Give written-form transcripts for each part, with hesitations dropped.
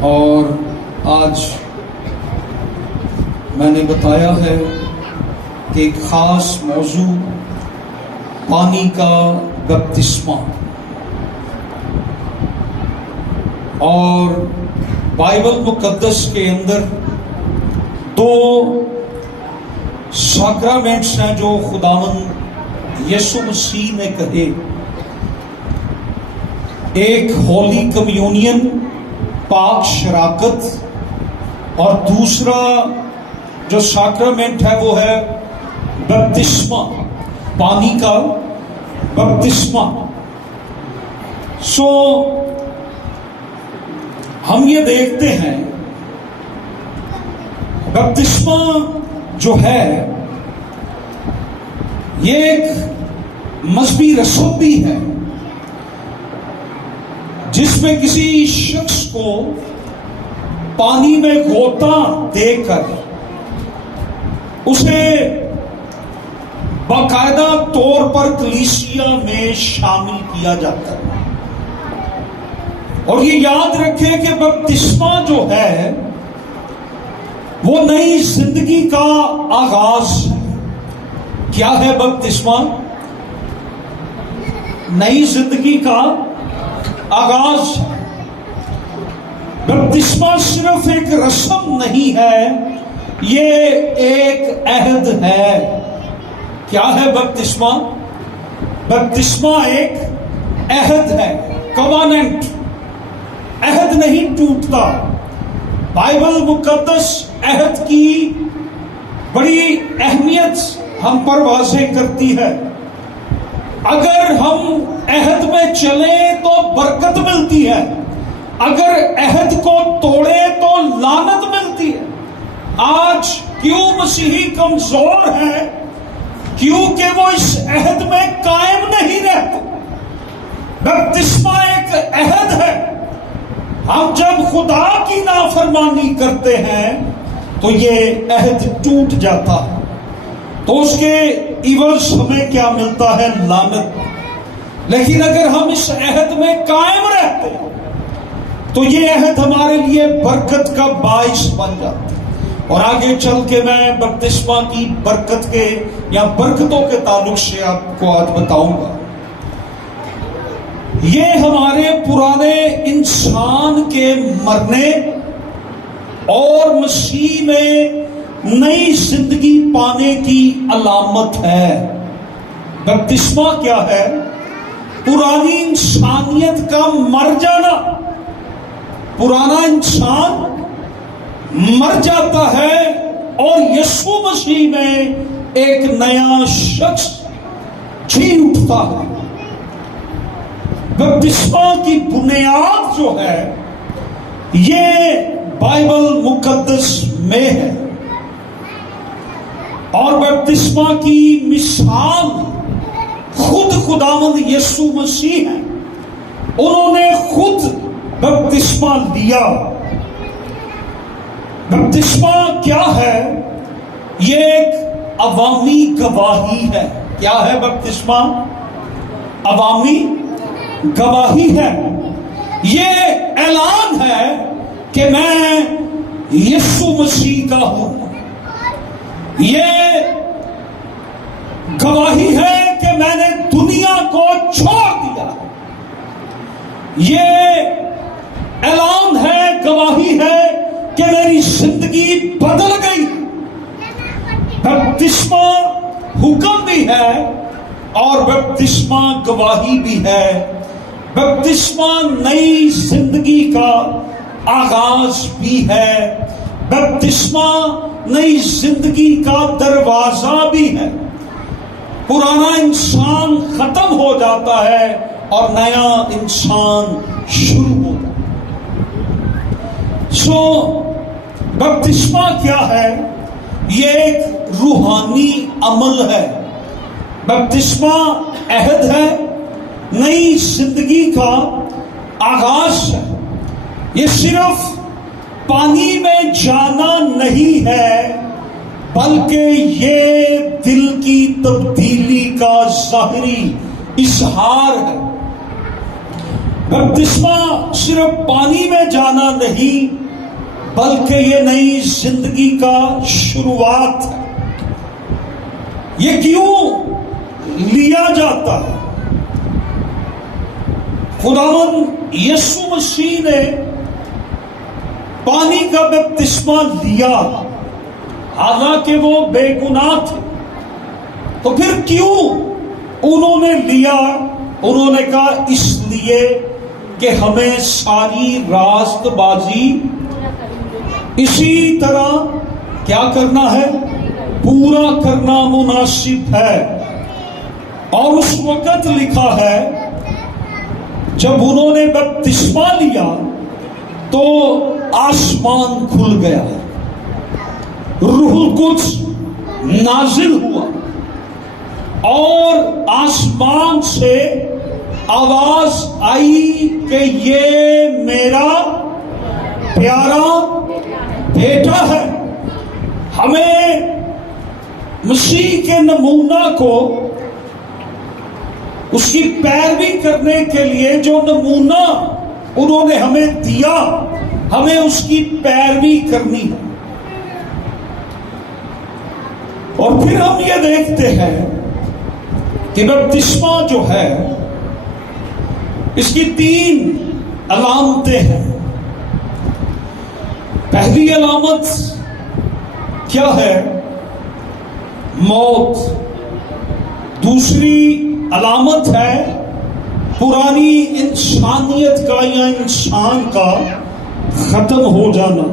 اور آج میں نے بتایا ہے کہ ایک خاص موضوع پانی کا بپتسمہ، اور بائبل مقدس کے اندر دو ساکرامنٹس ہیں جو خداوند یسوع مسیح نے کہے، ایک ہولی کمیونین پاک شراکت، اور دوسرا جو ساکرامنٹ ہے وہ ہے بپتسمہ، پانی کا بپتسمہ۔ ہم یہ دیکھتے ہیں بپتسمہ جو ہے یہ ایک مذہبی رسم بھی ہے جس میں کسی شخص کو پانی میں غوطہ دے کر اسے باقاعدہ طور پر کلیسیا میں شامل کیا جاتا ہے۔ اور یہ یاد رکھیں کہ بپتسمہ جو ہے وہ نئی زندگی کا آغاز ہے۔ کیا ہے بپتسمہ؟ نئی زندگی کا آغاز ہے۔ بپتسمہ صرف ایک رسم نہیں ہے، یہ ایک عہد ہے۔ کیا ہے بپتسمہ؟ بپتسمہ ایک عہد ہے، کواننٹ۔ عہد نہیں ٹوٹتا۔ بائبل مقدس عہد کی بڑی اہمیت ہم پر واضح کرتی ہے۔ اگر ہم عہد میں چلیں تو برکت ملتی ہے، اگر عہد کو توڑیں تو لعنت ملتی ہے۔ آج کیوں مسیحی کمزور ہیں؟ کیونکہ وہ اس عہد میں قائم نہیں رہتے۔ بپتسمہ ایک عہد ہے۔ ہم جب خدا کی نافرمانی کرتے ہیں تو یہ عہد ٹوٹ جاتا ہے، تو اس کے عوض ہمیں کیا ملتا ہے؟ لعنت۔ لیکن اگر ہم اس عہد میں قائم رہتے ہیں تو یہ عہد ہمارے لیے برکت کا باعث بن جاتا ہے۔ اور آگے چل کے میں بپتسمہ کی برکت کے یا برکتوں کے تعلق سے آپ کو آج بتاؤں گا۔ یہ ہمارے پرانے انسان کے مرنے اور مسیح میں نئی زندگی پانے کی علامت ہے۔ بپتسمہ کیا ہے؟ پرانی انسانیت کا مر جانا۔ پرانا انسان مر جاتا ہے اور یسوع مسیح میں ایک نیا شخص جی اٹھتا ہے۔ بپتسمہ کی بنیاد جو ہے یہ بائبل مقدس میں ہے، اور بپتسمہ کی مثال خود خداوند یسوع مسیح ہے۔ انہوں نے خود بپتسمہ لیا۔ بپتسمہ کیا ہے؟ یہ ایک عوامی گواہی ہے۔ کیا ہے بپتسمہ؟ عوامی گواہی ہے۔ یہ اعلان ہے کہ میں یسوع مسیح کا ہوں۔ یہ گواہی ہے کہ میں نے دنیا کو چھوڑ دیا۔ یہ اعلان ہے، گواہی ہے کہ میری زندگی بدل گئی۔ بپتسمہ حکم بھی ہے اور بپتسمہ گواہی بھی ہے۔ بپتسمہ نئی زندگی کا آغاز بھی ہے۔ بپتسمہ نئی زندگی کا دروازہ بھی ہے۔ پرانا انسان ختم ہو جاتا ہے اور نیا انسان شروع ہوتا ہے۔ بپتسمہ کیا ہے؟ یہ ایک روحانی عمل ہے۔ بپتسمہ عہد ہے، نئی زندگی کا آغاز ہے۔ یہ صرف پانی میں جانا نہیں ہے، بلکہ یہ دل کی تبدیلی کا ظاہری اظہار ہے۔ بپتسمہ صرف پانی میں جانا نہیں بلکہ یہ نئی زندگی کا شروعات ہے۔ یہ کیوں لیا جاتا ہے؟ خداوند یسوع مسیح نے پانی کا بپتسمہ لیا حالانکہ وہ بے گناہ تھے، تو پھر کیوں انہوں نے لیا؟ انہوں نے کہا اس لیے کہ ہمیں ساری راست بازی اسی طرح کیا کرنا ہے؟ پورا کرنا مناسب ہے۔ اور اس وقت لکھا ہے جب انہوں نے بپتسمہ لیا تو آسمان کھل گیا، روح القدس نازل ہوا اور آسمان سے آواز آئی کہ یہ میرا پیارا بیٹا ہے۔ ہمیں مسیح کے نمونہ کو، اس کی پیروی کرنے کے لیے جو نمونہ انہوں نے ہمیں دیا، ہمیں اس کی پیروی کرنی ہے۔ اور پھر ہم یہ دیکھتے ہیں کہ بپتسمہ جو ہے اس کی 3 علامتیں ہیں۔ پہلی علامت کیا ہے؟ موت۔ دوسری علامت ہے پرانی انسانیت کا یا انسان کا ختم ہو جانا۔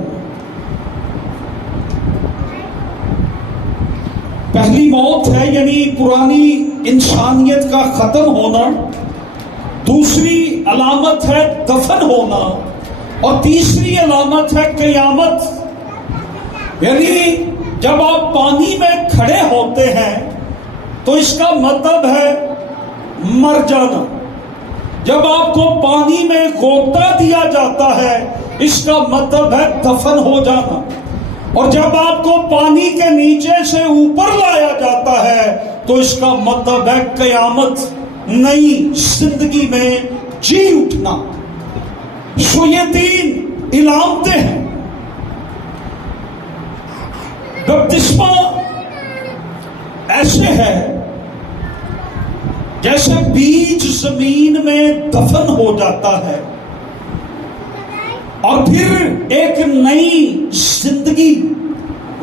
پہلی موت ہے یعنی پرانی انسانیت کا ختم ہونا، دوسری علامت ہے دفن ہونا، اور تیسری علامت ہے قیامت۔ یعنی جب آپ پانی میں کھڑے ہوتے ہیں تو اس کا مطلب ہے مر جانا۔ جب آپ کو پانی میں غوطہ دیا جاتا ہے اس کا مطلب ہے دفن ہو جانا، اور جب آپ کو پانی کے نیچے سے اوپر لایا جاتا ہے تو اس کا مطلب ہے قیامت، نئی زندگی میں جی اٹھنا۔ سو یہ 3 علامتیں ہیں۔ بپتسمہ ایسے ہے جیسے بیج زمین میں دفن ہو جاتا ہے اور پھر ایک نئی زندگی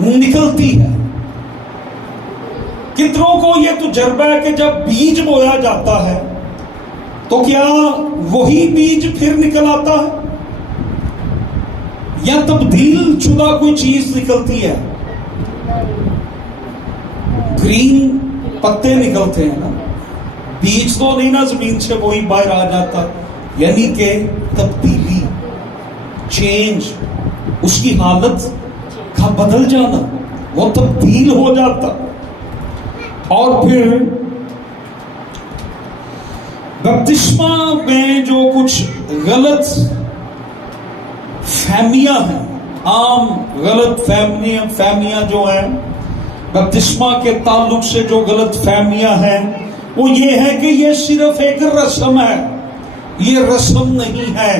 نکلتی ہے۔ کتنوں کو یہ تجربہ ہے کہ جب بیج بویا جاتا ہے تو کیا وہی بیج پھر نکل آتا ہے یا تبدیل شدہ کوئی چیز نکلتی ہے؟ گرین پتے نکلتے ہیں نا، بیج تو نہیں نا زمین سے وہی باہر آ جاتا، یعنی کہ تبدیلی، چینج، اس کی حالت کا بدل جانا، وہ تبدیل ہو جاتا۔ اور پھر بپتسمہ میں جو کچھ غلط فہمیاں ہیں، عام غلط فہمیاں جو ہیں بپتسمہ کے تعلق سے، جو غلط فہمیاں ہیں وہ یہ ہے کہ یہ صرف ایک رسم ہے۔ یہ رسم نہیں ہے،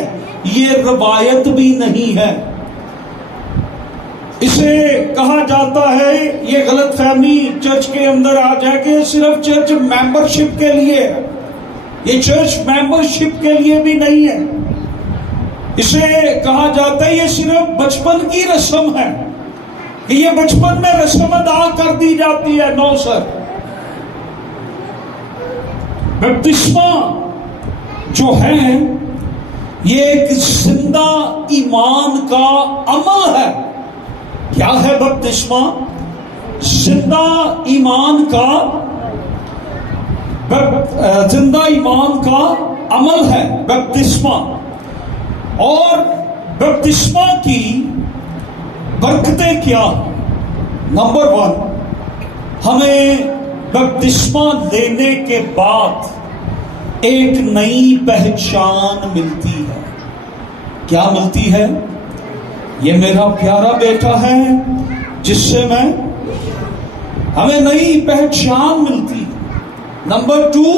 یہ روایت بھی نہیں ہے۔ اسے کہا جاتا ہے، یہ غلط فہمی چرچ کے اندر آ جائے کہ یہ صرف چرچ ممبرشپ کے لیے ہے۔ یہ چرچ ممبرشپ کے لیے بھی نہیں ہے۔ اسے کہا جاتا ہے یہ صرف بچپن کی رسم ہے، کہ یہ بچپن میں رسم ادا کر دی جاتی ہے۔ نو سر، بپتسمہ جو ہے یہ ایک زندہ ایمان کا عمل ہے۔ کیا ہے بپتسمہ؟ زندہ ایمان کا عمل ہے بپتسمہ۔ اور بپتسمہ کی برکتیں کیا؟ نمبر 1، ہمیں بپتسمہ لینے کے بعد ایک نئی پہچان ملتی ہے۔ کیا ملتی ہے؟ یہ میرا پیارا بیٹا ہے جس سے ہمیں نئی پہچان ملتی ہے۔ نمبر 2،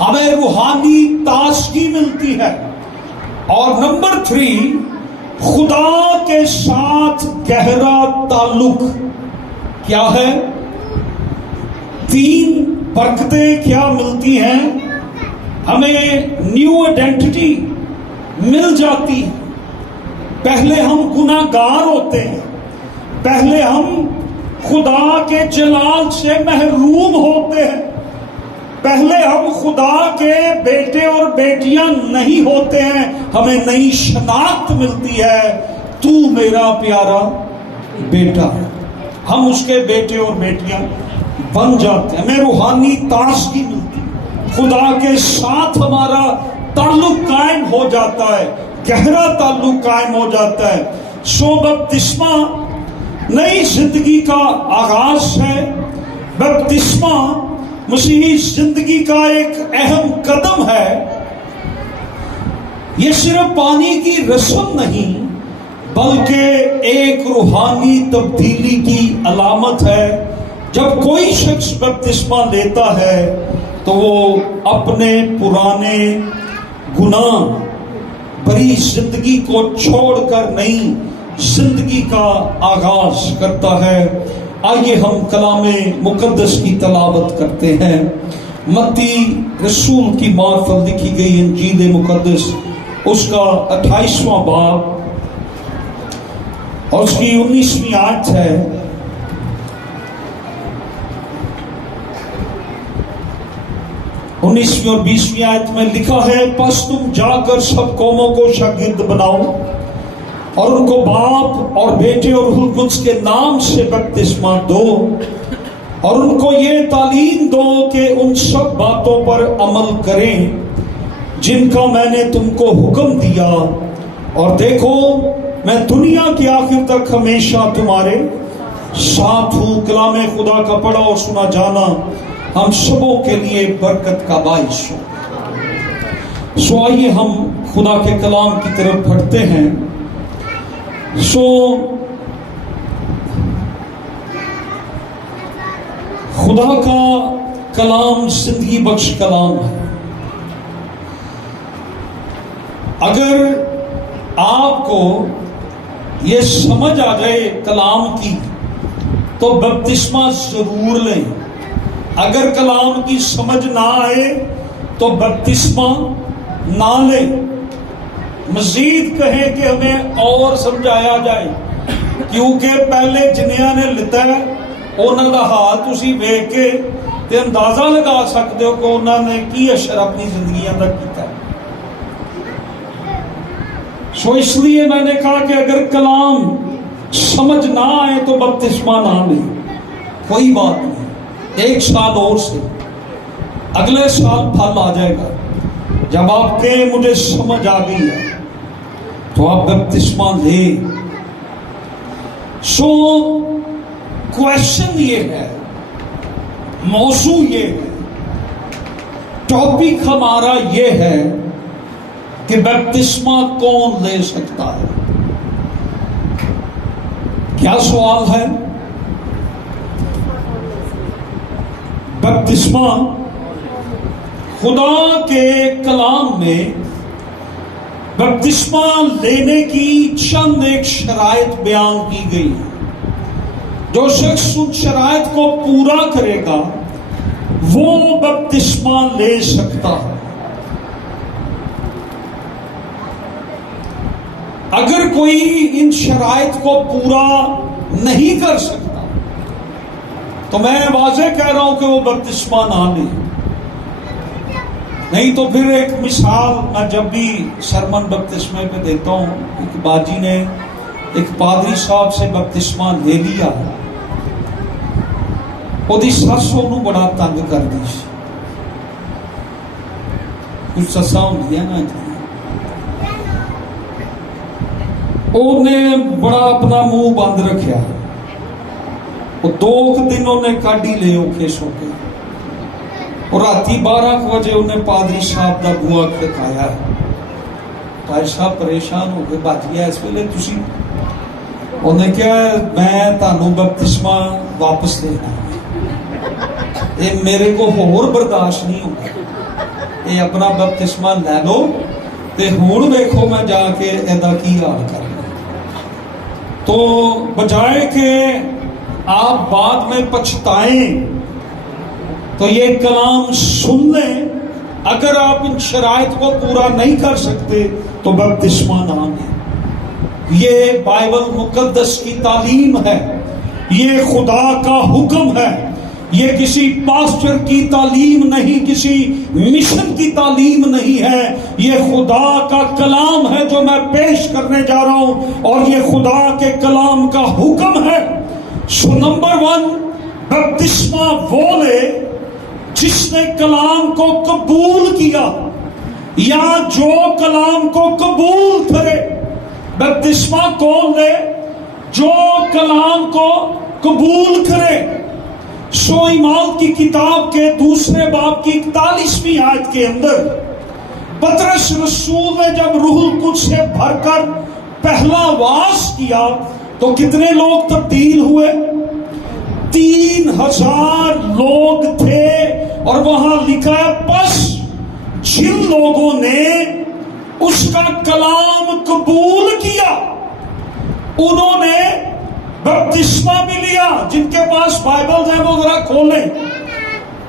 ہمیں روحانی تازگی ملتی ہے۔ اور نمبر 3، خدا کے ساتھ گہرا تعلق کیا ہے؟ 3 برکتیں کیا ملتی ہیں ہمیں؟ نیو آئیڈینٹی مل جاتی ہے۔ پہلے ہم گناہ گار ہوتے ہیں، پہلے ہم خدا کے جلال سے محروم ہوتے ہیں، پہلے ہم خدا کے بیٹے اور بیٹیاں نہیں ہوتے ہیں، ہمیں نئی شناخت ملتی ہے، تو میرا پیارا بیٹا ہے، ہم اس کے بیٹے اور بیٹیاں بن جاتے ہیں، ہمیں روحانی تازگی ملتی ہے، خدا کے ساتھ ہمارا تعلق قائم ہو جاتا ہے، گہرا تعلق قائم ہو جاتا ہے۔ بپتسمہ نئی زندگی کا آغاز ہے، بپتسمہ مسیحی زندگی کا ایک اہم قدم ہے۔ یہ صرف پانی کی رسم نہیں بلکہ ایک روحانی تبدیلی کی علامت ہے۔ جب کوئی شخص بپتسمہ لیتا ہے تو وہ اپنے پرانے گناہ بری زندگی کو چھوڑ کر نئی زندگی کا آغاز کرتا ہے۔ آئیے ہم کلام مقدس کی تلاوت کرتے ہیں۔ متی رسول کی معرفت لکھی گئی انجیل مقدس، اس کا 28واں باب اور اس کی 19ویں آیت ہے۔ اور 20ویں آیت میں لکھا ہے، پس تم جا کر سب قوموں کو شاگرد بناؤ اور ان کو باپ اور بیٹے اور روح القدس کے نام سے بپتسمہ دو، اور ان کو یہ تعلیم دو کہ ان سب باتوں پر عمل کریں جن کا میں نے تم کو حکم دیا، اور دیکھو میں دنیا کی آخر تک ہمیشہ تمہارے ساتھ ہوں۔ کلام خدا کا پڑھا اور سنا جانا ہم سبوں کے لیے برکت کا باعث ہو۔ آئیے ہم خدا کے کلام کی طرف بڑھتے ہیں۔ خدا کا کلام زندگی بخش کلام ہے۔ اگر آپ کو یہ سمجھ آ جائے کلام کی تو بپتسمہ ضرور لیں، اگر کلام کی سمجھ نہ آئے تو بپتسمہ نہ لیں، مزید کہیں کہ ہمیں اور سمجھایا جائے، کیونکہ پہلے جنہاں نے لتا ہے انہوں کا حال تسی ویکھ کے تے اندازہ لگا سکتے ہو کہ انہوں نے کی اشر اپنی زندگیاں تک کیتا ہے۔ اس لیے میں نے کہا کہ اگر کلام سمجھ نہ آئے تو بپتسمہ نہ لیں، کوئی بات نہیں، 1 سال اور سے اگلے سال پھل آ جائے گا۔ جب آپ کے مجھے سمجھ آ گئی ہے تو آپ بپتسمہ لیں۔ کویشچن یہ ہے، موضوع یہ ہے، ٹاپک ہمارا یہ ہے کہ بپتسمہ کون لے سکتا ہے؟ کیا سوال ہے؟ بپتسمہ خدا کے کلام میں بپتسمہ لینے کی چند ایک شرائط بیان کی گئی ہے۔ جو شخص ان شرائط کو پورا کرے گا وہ بپتسمہ لے سکتا ہے۔ اگر کوئی ان شرائط کو پورا نہیں کر سکتا تو میں واضح کہہ رہا ہوں کہ وہ بپتسمہ نہ لے۔ نہیں تو پھر ایک مثال میں جب بھی سرمن بپتسمے پہ دیتا ہوں، ایک باجی نے ایک پادری صاحب سے بپتسمہ لے لیا، وہی سس انہوں بڑا تنگ کر دی، کچھ سساں ہوندیاں نا جی، انہیں بڑا اپنا منہ بند رکھیا، وہ 2 دن انہیں کاڈی لے اوکھے سو کے، اور راتی 12 بجے انہیں پادری صاحب دا بوا کھڑکایا۔ پادری صاحب پریشان ہو گئے، باجی اس ویلے تسی؟ انہیں کہا میں تانوں بپتسمہ واپس دینا، میرے کو اور برداشت نہیں ہوگا، یہ اپنا بپتسمہ لے لو تے ہن دیکھو میں جا کے ایدا کی حال کر. تو بجائے کہ آپ بعد میں پچھتائیں تو یہ کلام سن لیں. اگر آپ ان شرائط کو پورا نہیں کر سکتے تو بپتسمہ نہ لیں. یہ بائبل مقدس کی تعلیم ہے، یہ خدا کا حکم ہے، یہ کسی پاسٹر کی تعلیم نہیں، کسی مشن کی تعلیم نہیں ہے. یہ خدا کا کلام ہے جو میں پیش کرنے جا رہا ہوں، اور یہ خدا کے کلام کا حکم ہے. سو نمبر 1، بپتسمہ وہ لے جس نے کلام کو قبول کیا، یا جو کلام کو قبول کرے. بپتسمہ کون لے؟ جو کلام کو قبول کرے. سو اعمال کی کتاب کے 2 باب کی 41ویں آیت کے اندر پطرس رسول نے جب روح القدس سے بھر کر پہلا واعظ کیا تو کتنے لوگ تبدیل ہوئے؟ 3000 لوگ تھے. اور وہاں لکھا ہے پس جن لوگوں نے اس کا کلام قبول کیا انہوں نے بپتسمہ بھی لیا. جن کے پاس بائبل ہیں وہ ذرا کھولیں،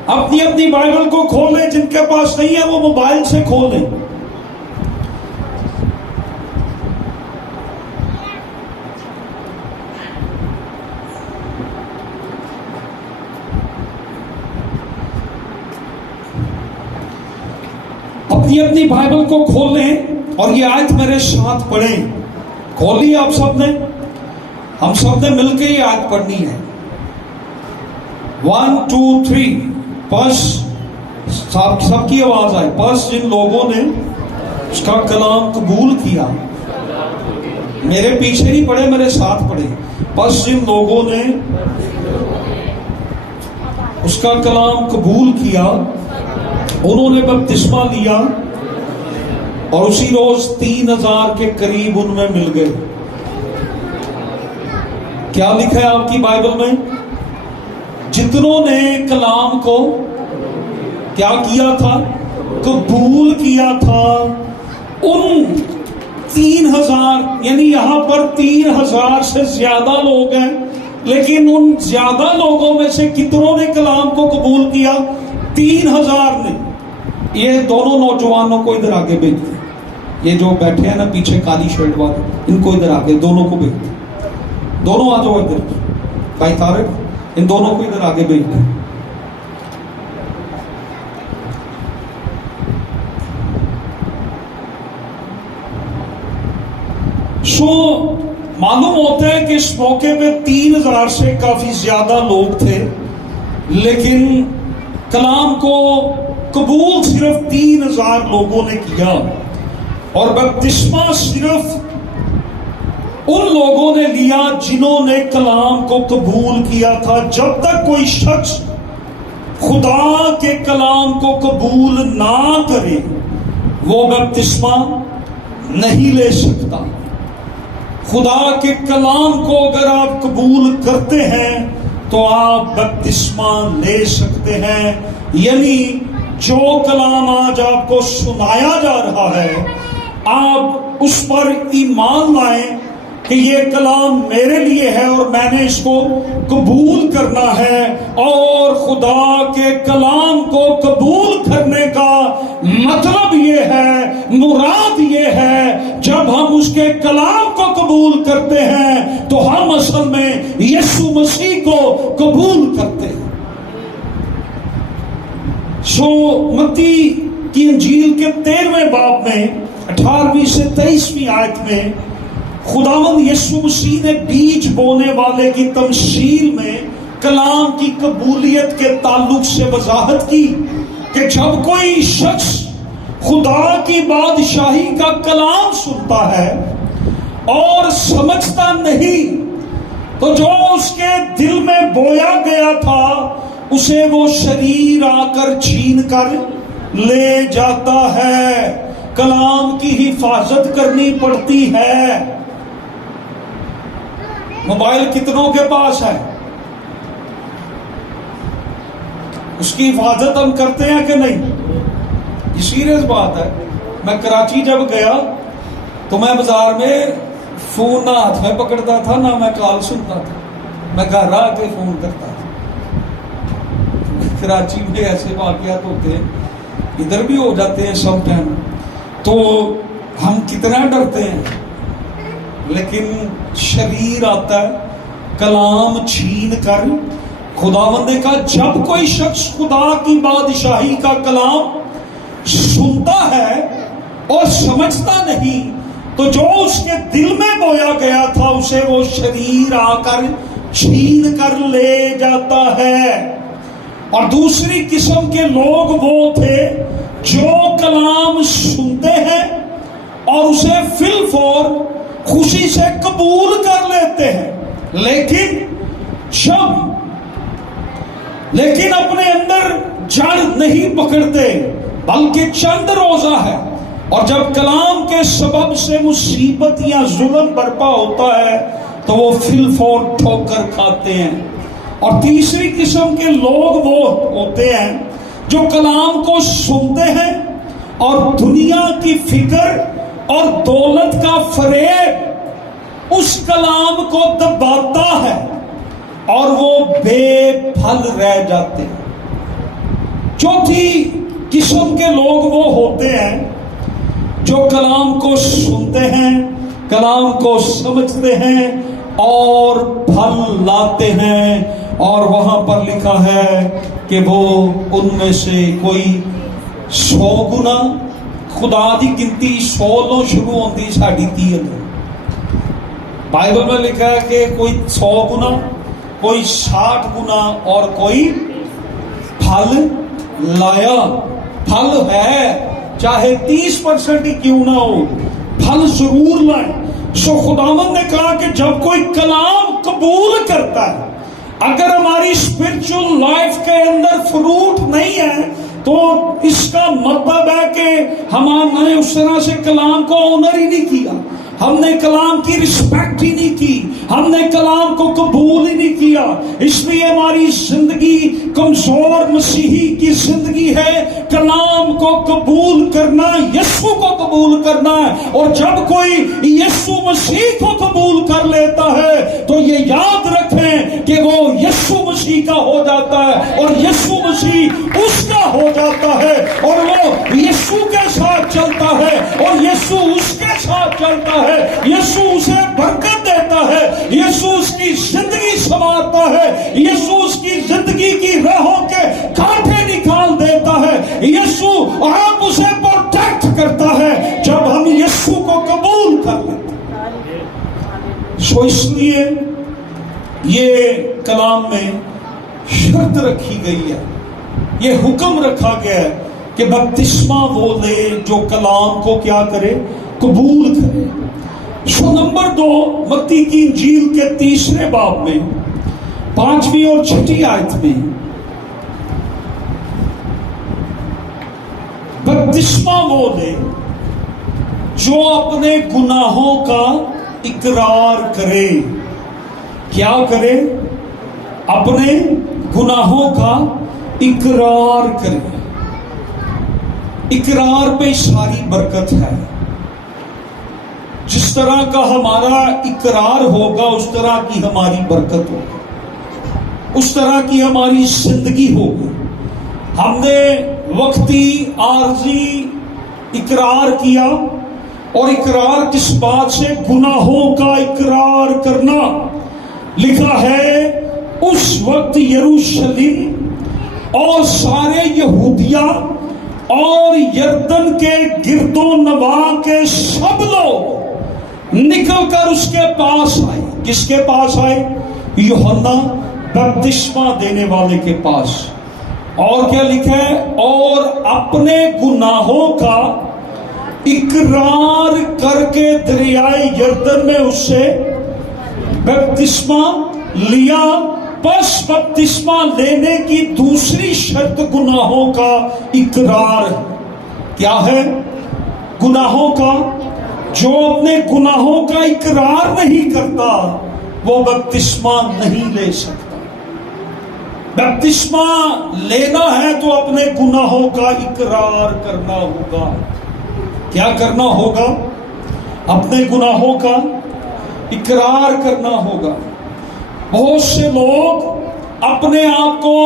اپنی اپنی بائبل کو کھولیں. جن کے پاس نہیں ہے وہ موبائل سے کھولیں. اپنی بائبل کو کھولیں اور یہ آیت میرے ساتھ پڑھیں. کھولی آپ سب نے؟ ہم سب نے مل کے یہ آیت پڑھنی ہے. 1 2 3. پس سب کی آواز آئے. پس جن لوگوں نے اس کا کلام قبول کیا، میرے پیچھے نہیں پڑھے، میرے ساتھ پڑھے. پس جن لوگوں نے اس کا کلام قبول کیا انہوں نے بپتسمہ لیا، اور اسی روز 3000 کے قریب ان میں مل گئے. کیا لکھا ہے آپ کی بائبل میں؟ جتنوں نے کلام کو کیا کیا تھا؟ قبول کیا تھا. ان 3000، یعنی یہاں پر 3000 سے زیادہ لوگ ہیں، لیکن ان زیادہ لوگوں میں سے کتنوں نے کلام کو قبول کیا؟ 3000 نے. یہ دونوں نوجوانوں کو ادھر آگے بھیج دیں. یہ جو بیٹھے ہیں نا پیچھے کالی شرٹ والے، ان کو ادھر آگے، دونوں کو بھیج دیں. دونوں آ جاؤ ادھر. بھائی طارق، ان دونوں کو ادھر آگے بھیج دیں. معلوم ہوتا ہے کہ اس موقع پہ 3000 سے کافی زیادہ لوگ تھے، لیکن کلام کو قبول صرف 3000 لوگوں نے کیا، اور بپتسمہ صرف ان لوگوں نے لیا جنہوں نے کلام کو قبول کیا تھا. جب تک کوئی شخص خدا کے کلام کو قبول نہ کرے وہ بپتسمہ نہیں لے سکتا. خدا کے کلام کو اگر آپ قبول کرتے ہیں تو آپ بپتسمہ لے سکتے ہیں. یعنی جو کلام آج آپ کو سنایا جا رہا ہے، آپ اس پر ایمان لائیں کہ یہ کلام میرے لیے ہے اور میں نے اس کو قبول کرنا ہے. اور خدا کے کلام کو قبول کرنے کا مطلب یہ ہے، مراد یہ ہے، جب ہم اس کے کلام کو قبول کرتے ہیں تو ہم اصل میں یسوع مسیح کو قبول کرتے ہیں. متی کی انجیل کے 13ویں باب میں 18ویں سے 23ویں آیت میں خداوند یسوع مسیح نے بیج بونے والے کی تمثیل میں کلام کی قبولیت کے تعلق سے وضاحت کی کہ جب کوئی شخص خدا کی بادشاہی کا کلام سنتا ہے اور سمجھتا نہیں تو جو اس کے دل میں بویا گیا تھا اسے وہ شریر آ کر چھین کر لے جاتا ہے. کلام کی حفاظت کرنی پڑتی ہے. موبائل کتنوں کے پاس ہے؟ اس کی حفاظت ہم کرتے ہیں کہ نہیں؟ یہ سیریس بات ہے. میں کراچی جب گیا تو میں بازار میں فون نہ ہاتھ میں پکڑتا تھا نہ میں کال سنتا تھا، میں گھر آ کے فون کرتا تھا۔ کراچی میں ایسے واقعات ہوتے ہیں، ادھر بھی ہو جاتے ہیں سم ٹائم، تو ہم کتنا ڈرتے ہیں، لیکن شریر آتا ہے کلام چھین کر خداوند نے کہا جب کوئی شخص خدا کی بادشاہی کا کلام سنتا ہے اور سمجھتا نہیں تو جو اس کے دل میں بویا گیا تھا اسے وہ شریر آ کر چھین کر لے جاتا ہے۔ اور دوسری قسم کے لوگ وہ تھے جو کلام سنتے ہیں اور اسے فی الفور خوشی سے قبول کر لیتے ہیں، لیکن اپنے اندر جڑ نہیں پکڑتے، بلکہ چند روزہ ہے، اور جب کلام کے سبب سے مصیبت یا ظلم برپا ہوتا ہے تو وہ فی الفور ٹھوکر کھاتے ہیں۔ اور تیسری قسم کے لوگ وہ ہوتے ہیں جو کلام کو سنتے ہیں اور دنیا کی فکر اور دولت کا فریب اس کلام کو دباتا ہے اور وہ بے پھل رہ جاتے ہیں۔ چوتھی قسم کے لوگ وہ ہوتے ہیں جو کلام کو سنتے ہیں، کلام کو سمجھتے ہیں اور پھل لاتے ہیں، اور وہاں پر لکھا ہے کہ وہ ان میں سے کوئی 100 گنا، خدا دی گنتی 100 لو شروع ہوتی ساڑھی 30 بائبل میں لکھا ہے کہ کوئی 100 گنا، کوئی 60 گنا اور کوئی پھل لایا۔ پھل ہے چاہے 30% ہی کیوں نہ ہو، پھل ضرور لائیں۔ سو خداوند نے کہا کہ جب کوئی کلام قبول کرتا ہے، اگر ہماری اسپرچل لائف کے اندر فروٹ نہیں ہے تو اس کا مطلب ہے کہ ہم نے اس طرح سے کلام کو آنر ہی نہیں کیا، ہم نے کلام کی رسپیکٹ ہی نہیں کی، ہم نے کلام کو قبول ہی نہیں کیا۔ اس لیے ہماری زندگی کمزور مسیحی کی زندگی ہے۔ کلام کو قبول کرنا، یسوع کو قبول کرنا ہے، اور جب کوئی یسوع مسیح کو قبول کر لیتا ہے تو یہ یاد رکھیں کہ وہ یسوع مسیح کا ہو جاتا ہے اور یسوع مسیح اس کا ہو جاتا ہے، اور وہ یسوع کے ساتھ چلتا ہے اور یسوع اس کے ساتھ چلتا ہے۔ یسوع اسے برکت دیتا ہے، یسوع اس کی زندگی سنوارتا ہے، یسوع اس کی زندگی کی راہوں کے کانٹے نکال دیتا ہے، یسوع آپ اسے پروٹیکٹ کرتا ہے جب ہم یسوع کو قبول کر لیتے ہیں۔ سو اس لیے یہ کلام میں شرط رکھی گئی ہے، یہ حکم رکھا گیا ہے کہ بپتسمہ وہ لے جو کلام کو کیا کرے، قبول کرے۔ سو نمبر 2 متی کی انجیل کے 3 باب میں 5ویں اور 6 آیت میں بپتسمہ وہ لے جو اپنے گناہوں کا اقرار کرے۔ کیا کرے؟ اپنے گناہوں کا اقرار کرے۔ اقرار پہ ساری برکت ہے۔ جس طرح کا ہمارا اقرار ہوگا اس طرح کی ہماری برکت ہوگی، اس طرح کی ہماری زندگی ہوگی۔ ہم نے وقتی عارضی اقرار کیا، اور اقرار کس بات سے؟ گناہوں کا اقرار کرنا۔ لکھا ہے اس وقت یروشلم اور سارے یہودیہ اور یردن کے گرد و نواح کے سب لوگ نکل کر اس کے پاس آئے۔ کس کے پاس آئے؟ یوحنا بپتسمہ دینے والے کے پاس۔ اور کیا لکھا ہے؟ اور اپنے گناہوں کا اقرار کر کے دریائے یردن میں اس سے بپتسمہ لیا۔ بس بپتسمہ لینے کی دوسری شرط گناہوں کا اقرار ہے۔ کیا ہے؟ گناہوں کا۔ جو اپنے گناہوں کا اقرار نہیں کرتا وہ بپتسمہ نہیں لے سکتا۔ بپتسمہ لینا ہے تو اپنے گناہوں کا اقرار کرنا ہوگا۔ کیا کرنا ہوگا؟ اپنے گناہوں کا اقرار کرنا ہوگا۔ بہت سے لوگ اپنے آپ کو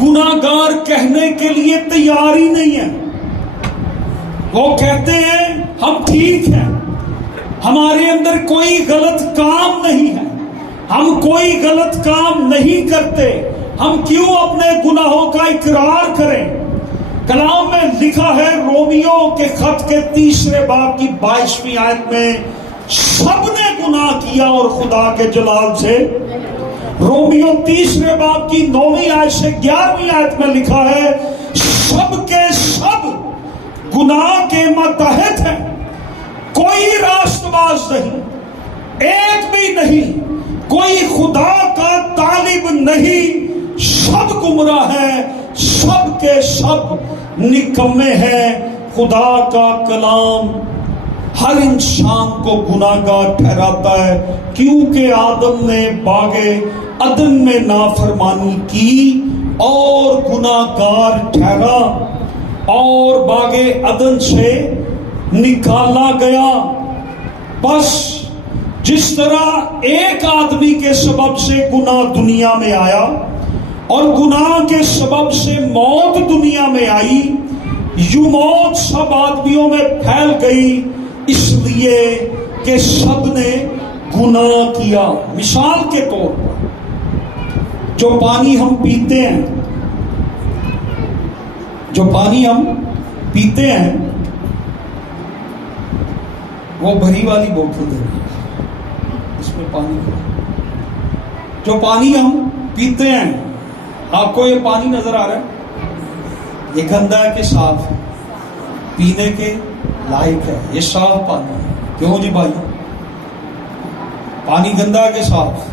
گناہگار کہنے کے لیے تیار ہی نہیں ہیں۔ وہ کہتے ہیں ہم ٹھیک ہیں، ہمارے اندر کوئی غلط کام نہیں ہے، ہم کوئی غلط کام نہیں کرتے، ہم کیوں اپنے گناہوں کا اقرار کریں؟ کلام میں لکھا ہے رومیو کے خط کے 3 باب کی 22ویں آیت میں، سب نے گناہ کیا اور خدا کے جلال سے۔ رومیو 3 باب کی 9ویں آیت سے 11ویں آیت میں لکھا ہے، سب کے سب گناہ کے متحد ہیں، کوئی راست باز نہیں، ایک بھی نہیں، کوئی خدا کا طالب نہیں، سب گمراہ ہیں، سب کے سب نکمے ہیں۔ خدا کا کلام ہر انسان کو گناہگار ٹھہراتا ہے، کیونکہ آدم نے باغ عدن میں نافرمانی کی اور گناہگار ٹھہرا اور باغ عدن سے نکالا گیا۔ بس جس طرح ایک آدمی کے سبب سے گناہ دنیا میں آیا اور گناہ کے سبب سے موت دنیا میں آئی، یوں موت سب آدمیوں میں پھیل گئی، اس لیے کہ سب نے گناہ کیا۔ مثال کے طور پر جو پانی ہم پیتے ہیں، جو پانی ہم پیتے ہیں وہ بھری والی بوتل دے رہی ہے، اس میں پانی کو، جو پانی ہم پیتے ہیں، آپ کو یہ پانی نظر آ رہا ہے، یہ گندا ہے کہ صاف ہے؟ پینے کے لائق ہے، یہ صاف پانی ہے۔ کیوں جی بھائی؟ پانی گندا ہے کہ صاف؟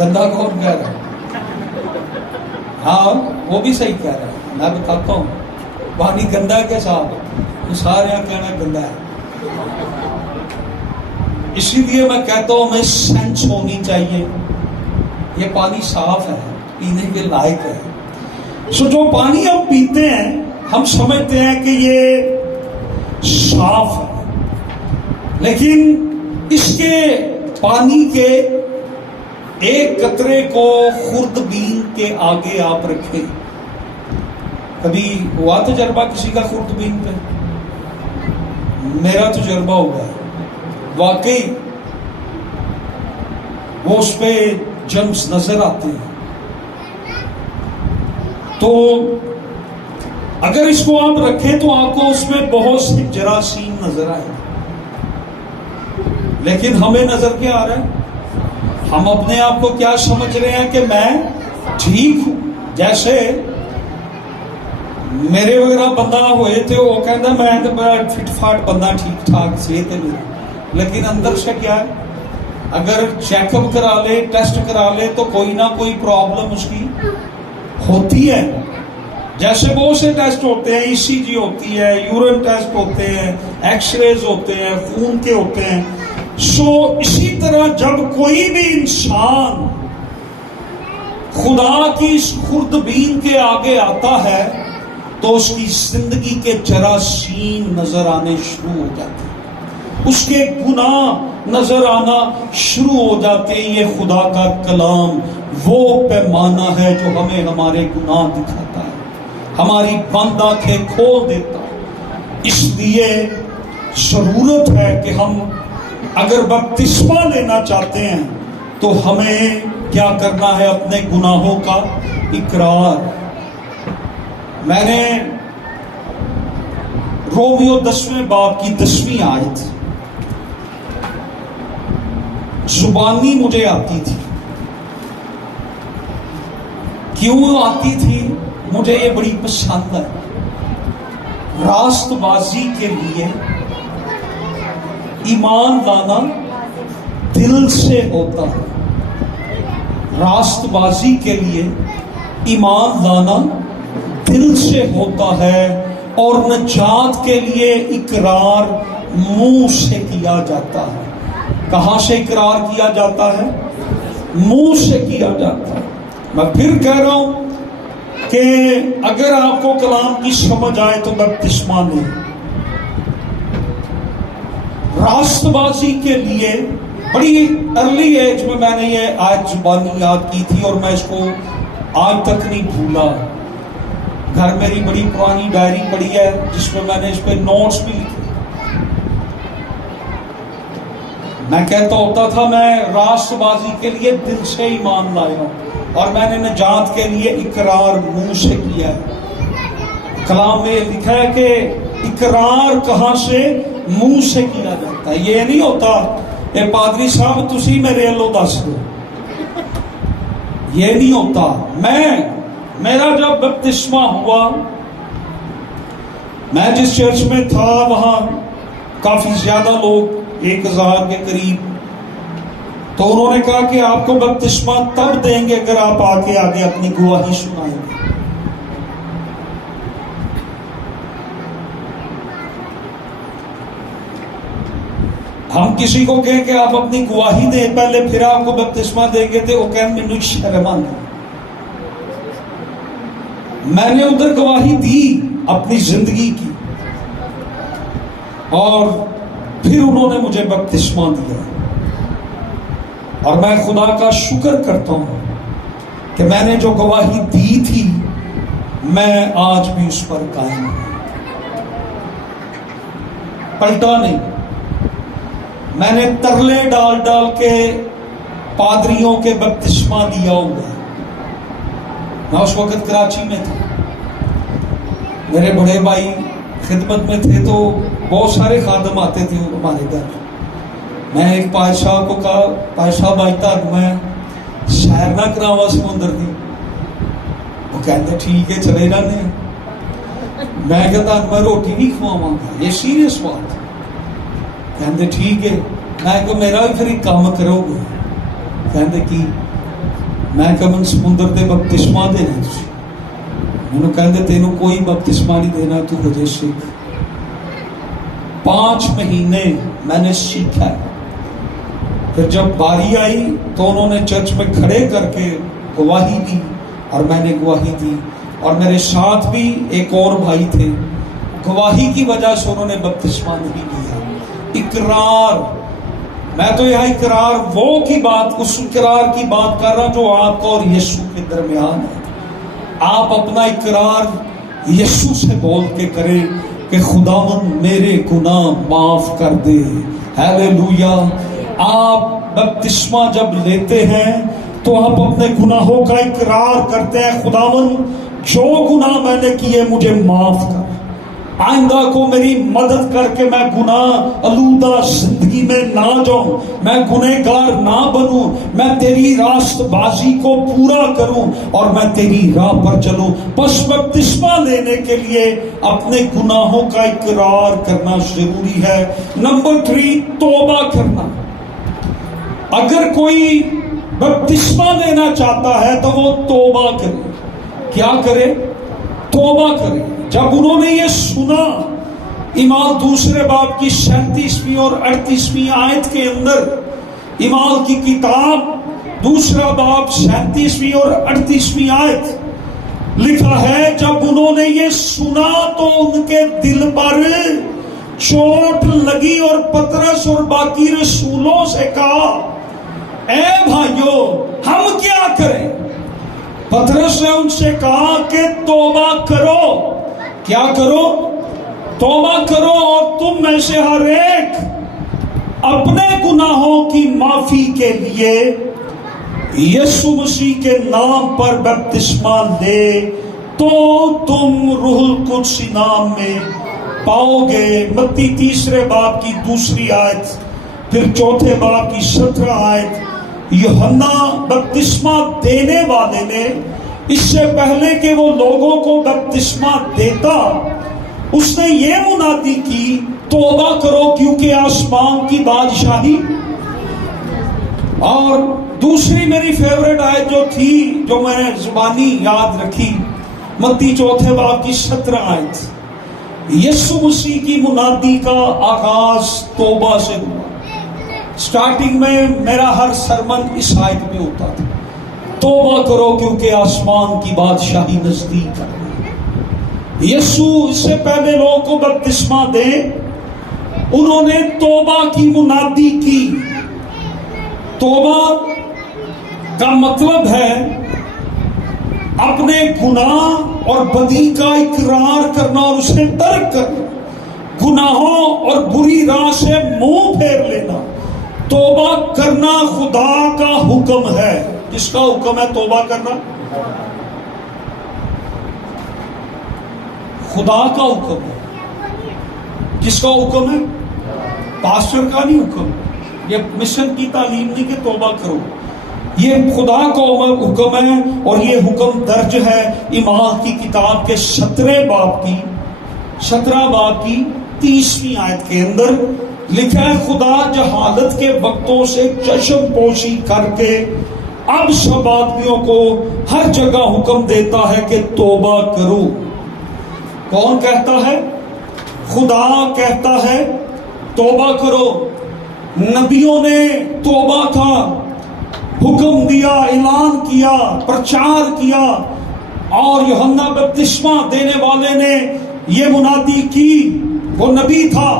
گندا کون کہہ رہا ہے؟ ہاں وہ بھی صحیح کہہ رہا ہے، میں بتاتا ہوں پانی گندا ہے کہ صاف؟ وہ سارے یہاں کہنا گندا ہے۔ اسی لیے میں کہتا ہوں ہمیں سینس ہونی چاہیے، یہ پانی صاف ہے، پینے کے لائق ہے۔ سو جو پانی ہم پیتے ہیں ہم سمجھتے ہیں کہ یہ صاف ہے، لیکن اس کے پانی کے ایک قطرے کو خوردبین کے آگے آپ رکھیں۔ کبھی ہوا تجربہ کسی کا خوردبین پہ؟ میرا تجربہ ہوا ہے، واقعی وہ اس پہ جرمز نظر آتے ہیں۔ تو اگر اس کو آپ رکھیں تو آپ کو اس میں بہت سے جراثیم نظر آئے، لیکن ہمیں نظر کیا آ رہا ہے؟ ہم اپنے آپ کو کیا سمجھ رہے ہیں کہ میں ٹھیک ہوں۔ جیسے میرے وغیرہ بندہ ہوئے تھے، وہ کہتا میں تو بڑا فٹ فاٹ بندہ، ٹھیک ٹھاک صحت ہے میری، لیکن اندر سے کیا ہے؟ اگر چیک اپ کرا لے، ٹیسٹ کرا لے تو کوئی نہ کوئی پرابلم اس کی ہوتی ہے۔ جیسے بہت سے ٹیسٹ ہوتے ہیں، ای سی جی ہوتی ہے، یورین ٹیسٹ ہوتے ہیں، ایکس ریز ہوتے ہیں، خون کے ہوتے ہیں۔ سو اسی طرح جب کوئی بھی انسان خدا کی اس خوردبین کے آگے آتا ہے تو اس کی زندگی کے جراثیم نظر آنے شروع ہو جاتے ہیں، اس کے گناہ نظر آنا شروع ہو جاتے ہیں۔ یہ خدا کا کلام وہ پیمانہ ہے جو ہمیں ہمارے گناہ دکھاتا ہے، ہماری بند آنکھیں کھول دیتا ہے۔ اس لیے ضرورت ہے کہ ہم اگر بپتسمہ لینا چاہتے ہیں تو ہمیں کیا کرنا ہے؟ اپنے گناہوں کا اقرار۔ میں نے رومیو 10ویں باب کی 10ویں آیت زبانی مجھے آتی تھی۔ کیوں آتی تھی؟ مجھے یہ بڑی پسند ہے۔ راست بازی کے لیے ایمان لانا دل سے ہوتا ہے، راست بازی کے لیے ایمان لانا دل سے ہوتا ہے، اور نجات کے لیے اقرار منہ سے کیا جاتا ہے۔ کہاں سے اقرار کیا جاتا ہے؟ منہ سے کیا جاتا ہے۔ میں پھر کہہ رہا ہوں کہ اگر آپ کو کلام کی سمجھ آئے تو بپتسمہ لیں۔ راست بازی کے لیے بڑی ارلی ایج میں نے یہ آیت زبانی یاد کی تھی اور میں اس کو آج تک نہیں بھولا۔ گھر میری بڑی پرانی ڈائری پڑی ہے جس میں نے اس پہ نوٹس بھی لکھے۔ میں کہتا ہوتا تھا میں راست بازی کے لیے دل سے ایمان لایا ہوں اور میں نے نجات کے لیے اقرار منہ سے کیا ہے۔ کلام میں لکھا ہے کہ اقرار کہاں سے؟ منہ سے کیا جاتا ہے۔ یہ نہیں ہوتا اے پادری صاحب تسی میرے اللہ دس دو، یہ نہیں ہوتا۔ میرا جب بپتسمہ ہوا، میں جس چرچ میں تھا وہاں کافی زیادہ لوگ 1000 کے قریب، تو انہوں نے کہا کہ آپ کو بپتسمہ تب دیں گے اگر آپ آگے اپنی گواہی سنائیں گے۔ ہم کسی کو کہیں کہ آپ اپنی گواہی دیں پہلے پھر آپ کو بپتسمہ دیں گے تو وہ کہیں مینوں شرم آندی۔ میں نے ادھر گواہی دی اپنی زندگی کی اور پھر انہوں نے مجھے بپتسمہ دیا، اور میں خدا کا شکر کرتا ہوں کہ میں نے جو گواہی دی تھی میں آج بھی اس پر قائم ہوں، پلٹا نہیں۔ میں نے ترلے ڈال ڈال کے پادریوں کے بپتسمہ دیا ہوا۔ میں اس وقت کراچی میں تھا، میرے بڑے بھائی خدمت میں تھے تو بہت سارے خادم آتے تھے ہمارے گھر۔ میں ایک پادشاہ کو کہا پادشاہ بھائی تک میں سیر نہ کراوا سمندر دی، وہ کہتے ٹھیک ہے چلے جانے ہیں۔ میں کہتا میں روٹی بھی کھواواں گا، یہ سیریس بات۔ کہتے ٹھیک ہے۔ میں کہ میرا بھی پھر ایک کام کرو گے؟ کہتے کی؟ میں کہ من سمندر دے بپتسمہ دینا تھی۔ انہوں کہتے تینوں کوئی بپتسمہ نہیں دینا، تو مجھے سیکھ۔ 5 مہینے میں نے سیکھا ہے۔ پھر جب باری آئی تو انہوں نے چرچ میں کھڑے کر کے گواہی دی اور میں نے گواہی دی، اور میرے ساتھ بھی ایک اور بھائی تھے، گواہی کی وجہ سے انہوں نے بپتسمہ نہیں لیا۔ اقرار، میں تو یہاں اقرار وہ کی بات، اس اقرار کی بات کر رہا جو آپ کا اور یسوع کے درمیان ہے۔ آپ اپنا اقرار یسوع سے بول کے کریں کہ خداوند میرے گناہ معاف کر دے۔ ہیلیلویا۔ آپ بپتسمہ جب لیتے ہیں تو آپ اپنے گناہوں کا اقرار کرتے ہیں، خداوند جو گناہ میں نے کیے مجھے معاف کر، آئندہ کو میری مدد کر کے میں گناہ آلودہ زندگی میں نہ جاؤں، میں گنہگار نہ بنوں، میں تیری راست بازی کو پورا کروں اور میں تیری راہ پر چلوں۔ بس بپتسمہ لینے کے لیے اپنے گناہوں کا اقرار کرنا ضروری ہے۔ نمبر 3، توبہ کرنا۔ اگر کوئی بپتسمہ لینا چاہتا ہے تو وہ توبہ کرے۔ کیا کرے؟ توبہ کرے۔ جب انہوں نے یہ سنا، اعمال 2 باب کی 37ویں اور 38ویں آیت کے اندر، اعمال کی کتاب 2 باب 37ویں اور 38ویں آیت لکھا ہے، جب انہوں نے یہ سنا تو ان کے دل پر چوٹ لگی اور پطرس اور باقی رسولوں سے کہا اے بھائیو ہم کیا کریں؟ پطرس نے ان سے کہا کہ توبہ کرو۔ کیا کرو؟ توبہ کرو، اور تم میں سے ہر ایک اپنے گناہوں کی معافی کے لیے یسوع مسیح کے نام پر بپتسمہ لے تو تم روح القدس انعام میں پاؤ گے۔ متی 3 باب کی 2 آیت، پھر 4 باب کی 17 آیت۔ یوحنا بپتسمہ دینے والے نے اس سے پہلے کہ وہ لوگوں کو بپتسمہ دیتا، اس نے یہ منادی کی توبہ کرو کیونکہ آسمان کی بادشاہی۔ اور دوسری میری فیورٹ آیت جو تھی، جو میں نے زبانی یاد رکھی، متی 4 باب کی 17 آیت۔ یسوع مسیح کی منادی کا آغاز توبہ سے ہوا۔ سٹارٹنگ میں میرا ہر سرمن اس آیت میں ہوتا تھا، توبہ کرو کیونکہ آسمان کی بادشاہی نزدیک ہے۔ یسوع اس سے پہلے لوگوں کو بپتسمہ دے، انہوں نے توبہ کی منادی کی۔ توبہ کا مطلب ہے اپنے گناہ اور بدی کا اقرار کرنا اور اسے ترک کرنا، گناہوں اور بری راہ سے منہ پھیر لینا۔ توبہ کرنا خدا کا حکم ہے۔ کس کا حکم ہے توبہ کرنا؟ خدا کا حکم ہے۔ کس کا حکم ہے؟ پاسٹر کا نہیں حکم، یہ مشن کی تعلیم نہیں کہ توبہ کرو، یہ خدا کا حکم ہے۔ اور یہ حکم درج ہے اعمال کی کتاب کے 17 باب کی 30ویں آیت کے اندر لکھا ہے، خدا جہالت کے وقتوں سے چشم پوشی کر کے اب سب آدمیوں کو ہر جگہ حکم دیتا ہے کہ توبہ کرو۔ کون کہتا ہے؟ خدا کہتا ہے توبہ کرو۔ نبیوں نے توبہ کا حکم دیا، اعلان کیا، پرچار کیا، اور یوحنا بپتسمہ دینے والے نے یہ منادی کی۔ وہ نبی تھا،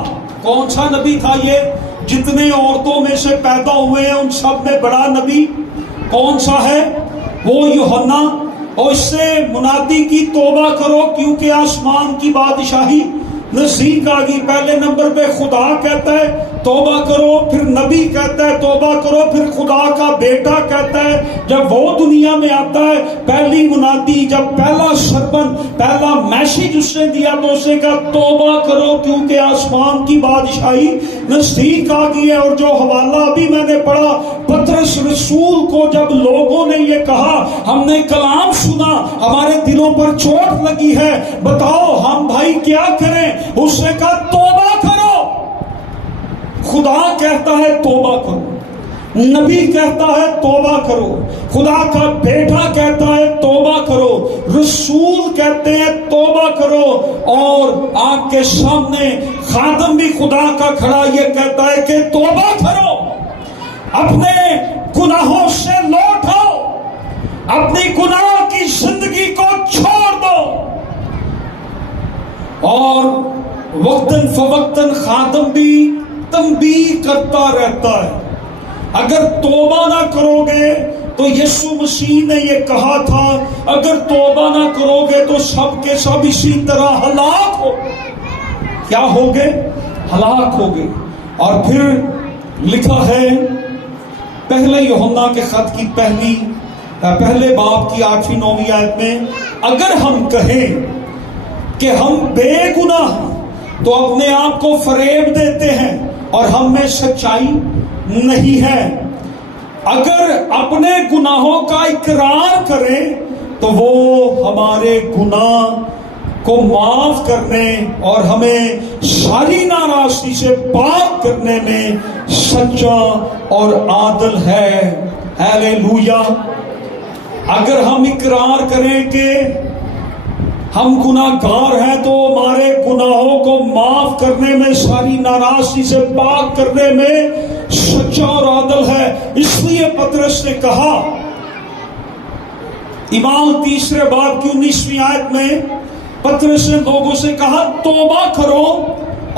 کون سا نبی تھا یہ؟ جتنے عورتوں میں سے پیدا ہوئے ہیں ان سب میں بڑا نبی کون سا ہے؟ وہ یوحنا۔ اور اس سے منادی کی توبہ کرو کیونکہ آسمان کی بادشاہی نزدیک آ گئی۔ پہلے نمبر پہ خدا کہتا ہے توبہ کرو، پھر نبی کہتا ہے توبہ کرو، پھر خدا کا بیٹا کہتا ہے جب وہ دنیا میں آتا ہے پہلی منادی، جب پہلا سرمن، پہلا میسج اس نے دیا تو اس نے کہا توبہ کرو کیونکہ آسمان کی بادشاہی نزدیک آ گئی ہے۔ اور جو حوالہ ابھی میں نے پڑھا، پطرس رسول کو جب لوگوں نے یہ کہا ہم نے کلام سنا، ہمارے دلوں پر چوٹ لگی ہے، بتاؤ ہم بھائی کیا کریں؟ اس نے کہا توبہ کرو۔ خدا کہتا ہے توبہ کرو، نبی کہتا ہے توبہ کرو، خدا کا بیٹا کہتا ہے توبہ کرو، رسول کہتے ہیں توبہ کرو، اور آپ کے سامنے خادم بھی خدا کا کھڑا یہ کہتا ہے کہ توبہ کرو، اپنے گناہوں سے لوٹ آؤ، اپنی گناہ کی زندگی کو چھوڑ دو۔ اور وقتاً فوقتاً خادم بھی تنبیہ کرتا رہتا ہے، اگر توبہ نہ کرو گے تو یسوع مسیح نے یہ کہا تھا اگر توبہ نہ کرو گے تو سب کے سب اسی طرح ہلاک ہو۔ کیا ہوگے؟ ہلاک ہوگے۔ اور پھر لکھا ہے پہلے یوحنا کے خط کی پہلے باب کی 8ویں 9ویں آیت میں، اگر ہم کہیں کہ ہم بے گناہ ہیں تو اپنے آپ کو فریب دیتے ہیں اور ہم میں سچائی نہیں ہے۔ اگر اپنے گناہوں کا اقرار کریں تو وہ ہمارے گناہ کو معاف کرنے اور ہمیں ساری ناراضگی سے پاک کرنے میں سچا اور عادل ہے۔ ہیلیلویا۔ اگر ہم اقرار کریں کہ ہم گناہ گار ہیں تو ہمارے گناہوں کو معاف کرنے میں، ساری ناراضگی سے پاک کرنے میں سچا اور عادل ہے۔ اس لیے پطرس نے کہا اعمال 3 باب کی 19ویں آیت میں، پطرس نے لوگوں سے کہا توبہ کرو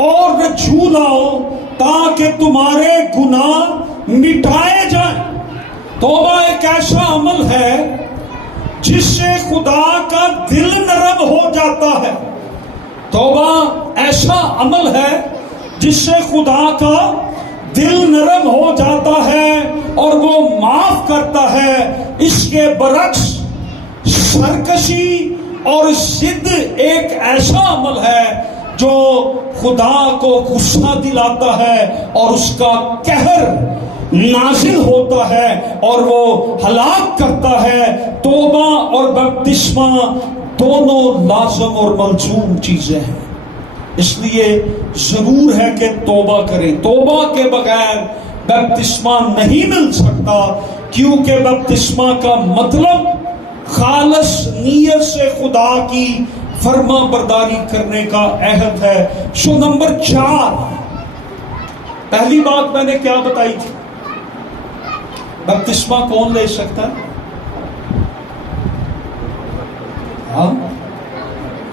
اور رجوع لاؤ تاکہ تمہارے گناہ مٹائے جائیں۔ توبہ ایک ایسا عمل ہے جس سے خدا کا دل نرم ہو جاتا ہے۔ توبہ ایسا عمل ہے جس سے خدا کا دل نرم ہو جاتا ہے اور وہ معاف کرتا ہے۔ اس کے برعکس سرکشی اور ضد ایک ایسا عمل ہے جو خدا کو غصہ دلاتا ہے اور اس کا قہر نازل ہوتا ہے اور وہ ہلاک کرتا ہے۔ توبہ اور بپتسمہ دونوں لازم اور ملزوم چیزیں ہیں، اس لیے ضرور ہے کہ توبہ کریں۔ توبہ کے بغیر بپتسمہ نہیں مل سکتا، کیونکہ بپتسمہ کا مطلب خالص نیت سے خدا کی فرما برداری کرنے کا عہد ہے۔ نمبر 4، پہلی بات میں نے کیا بتائی تھی؟ بپتسمہ کون لے سکتا ہے؟ ہاں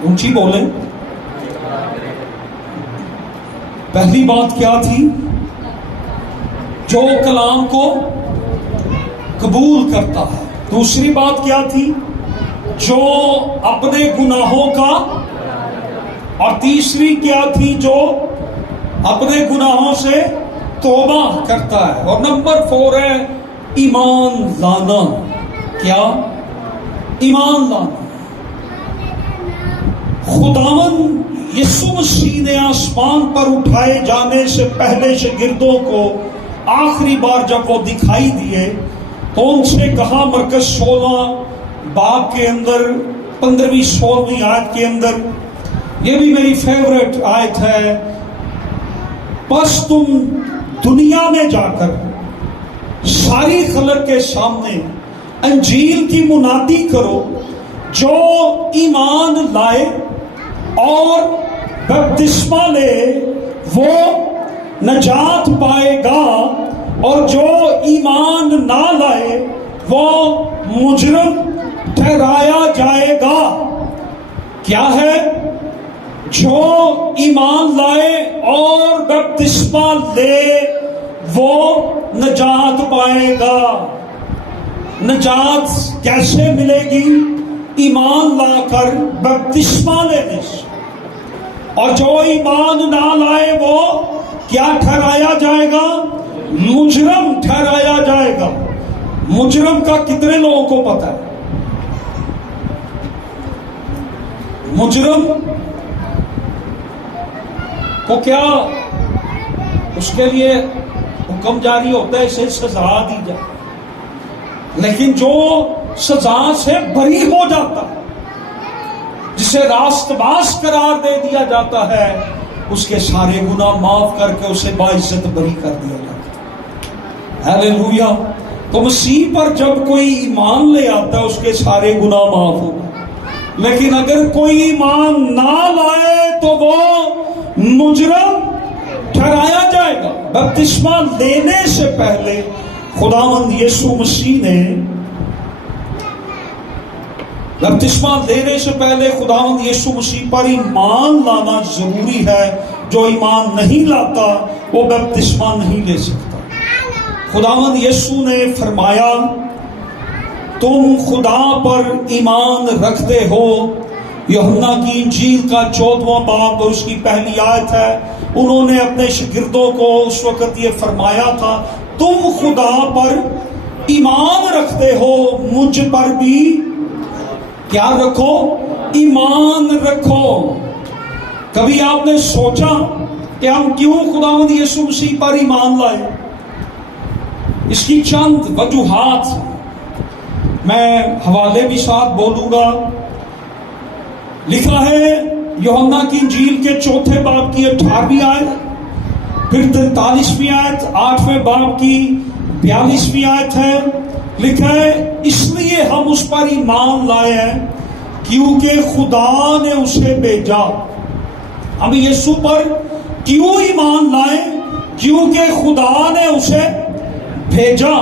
اونچی بولیں. پہلی بات کیا تھی؟ جو کلام کو قبول کرتا ہے. دوسری بات کیا تھی؟ جو اپنے گناہوں کا. اور تیسری کیا تھی؟ جو اپنے گناہوں سے توبہ کرتا ہے. اور نمبر 4 ہے ایمان لانا. کیا؟ ایمان لانا. خداوند یسوع مسیح نے آسمان پر اٹھائے جانے سے پہلے شاگردوں کو آخری بار جب وہ دکھائی دیے تو ان سے کہا مرکز 16 باب کے اندر 15ویں-16ویں آیت کے اندر، یہ بھی میری فیورٹ آیت ہے، بس تم دنیا میں جا کر ساری خلق کے سامنے انجیل کی منادی کرو. جو ایمان لائے اور بپتسمہ لے وہ نجات پائے گا، اور جو ایمان نہ لائے وہ مجرم ٹھہرایا جائے گا. کیا ہے؟ جو ایمان لائے اور بپتسمہ لے وہ نجات پائے گا. نجات کیسے ملے گی؟ ایمان لا کر بپتسمہ لینے سے. اور جو ایمان نہ لائے وہ کیا ٹھہرایا جائے گا؟ مجرم ٹھہرایا جائے گا. مجرم کا کتنے لوگوں کو پتا ہے؟ مجرم کو کیا اس کے لیے حکم جاری ہوتا ہے اسے سزا دی جائے، لیکن جو سزا سے بری ہو جاتا ہے، جسے راست باز قرار دے دیا جاتا ہے، اس کے سارے گناہ معاف کر کے اسے باعزت بری کر دیا جاتا ہے. ہیلیلویا. تو مسیح پر جب کوئی ایمان لے آتا ہے اس کے سارے گناہ معاف ہو گئے. لیکن اگر کوئی ایمان نہ لائے تو وہ مجرم ٹھہرایا جائے گا. بپتسمہ لینے سے پہلے خداوند یسوع مسیح نے بپتسمہ لینے سے پہلے خداوند یسوع مسیح پر ایمان لانا ضروری ہے. جو ایمان نہیں لاتا وہ بپتسمہ نہیں لے سکتا. خداوند یسوع نے فرمایا تم خدا پر ایمان رکھتے ہو. یوحنا کی انجیل کا 14واں باب اور اس کی پہلی آیت ہے. انہوں نے اپنے شاگردوں کو اس وقت یہ فرمایا تھا تم خدا پر ایمان رکھتے ہو، مجھ پر بھی کیا رکھو؟ ایمان رکھو. کبھی آپ نے سوچا کہ ہم کیوں خداوند یسوع مسیح پر ایمان لائے؟ اس کی چند وجوہات میں حوالے بھی ساتھ بولوں گا. لکھا ہے یوحنا کی انجیل کے 4 باب کی 18ویں آیت، پھر 43ویں آیت 8ویں باب کی 42ویں آیت ہے. لکھا ہے اس لیے ہم اس پر ایمان لائے ہیں کیونکہ خدا نے اسے بھیجا. ہم یسوع پر کیوں ایمان لائیں؟ کیونکہ خدا نے اسے بھیجا.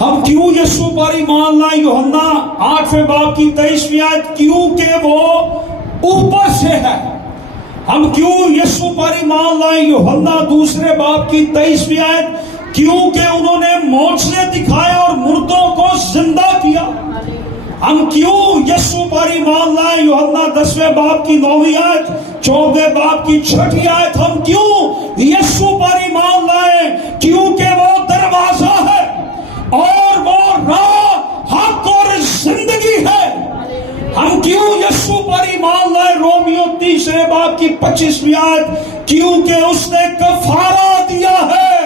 ہم کیوں یسوع پر ایمان لائیں؟ یوحنا 8ویں باب کی 23ویں آیت، کیونکہ وہ اوپر سے ہے. ہم کیوں یسوع پر ایمان لائیں؟ یوحنا 2 باب کی 23ویں آیت، کیونکہ انہوں نے معجزے دکھائے اور مردوں کو زندہ کیا. ہم کیوں یسوع پر ایمان لائیں؟ یوحنا 10 باب کی 9ویں آیت، 14 باب کی 6 آیت. ہم کیوں یسوع پر ایمان لائیں؟ کیونکہ وہ دروازہ ہے اور وہ راہ، حق اور زندگی ہے. ہم کیوں یسوع پر ایمان لائیں؟ رومیو 3 باب کی 25ویں آیت، کیونکہ اس نے کفارہ دیا ہے.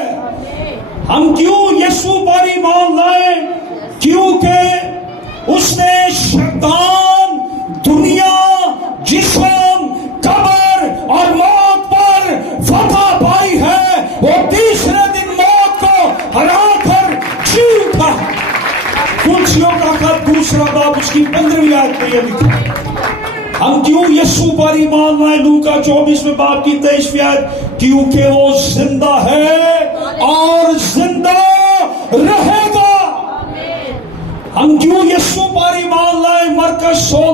ہم کیوں یسوع پر ایمان لائیں؟ کیونکہ اس نے شیطان، دنیا، جسم، قبر اور موت پر فتح پائی ہے. وہ تیسرے دن موت کو ہرا کر جی اٹھا. کلسیوں کا خط 2 باب اس کی 15ویں آیت میں یہ لکھا. ہم کیوں یسوع پر ایمان لائیں؟ لوکا 24 باب کی 23ویں آیت، کیونکہ وہ زندہ ہے اور زندہ رہے گا. ہم کیوں یسوع پر ایمان لائیں؟ مرکز 16